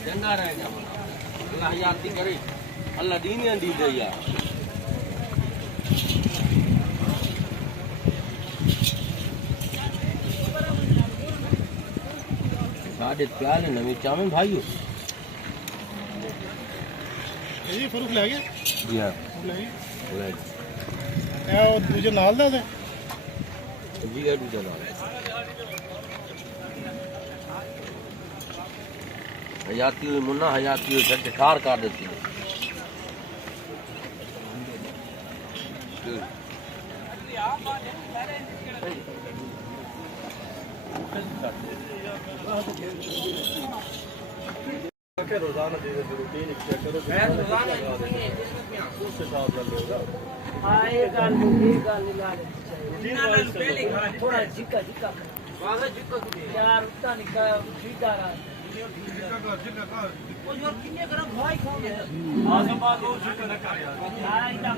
चंगा रहेगा अल्लाह याद करे अल्लाह दीन दी दे यार साढ़े प्यार नवी चावे भाइयों जी फरूक ले गया जी हां ले ए दूजे नाल दा जी है दूजे नाल हयाती हुई मुन्ना हयाती हुई झट खार कर देती है रोजाना रूटीन चेक करो उस हिसाब से लेगा हां ये गल ला पहले थोड़ा जिक्का जिक्का यार उतना निका ठीक आ रहा वो जो कितने गरम भाई खाओगे हां सब बात वो जिक्का ना कर यार हां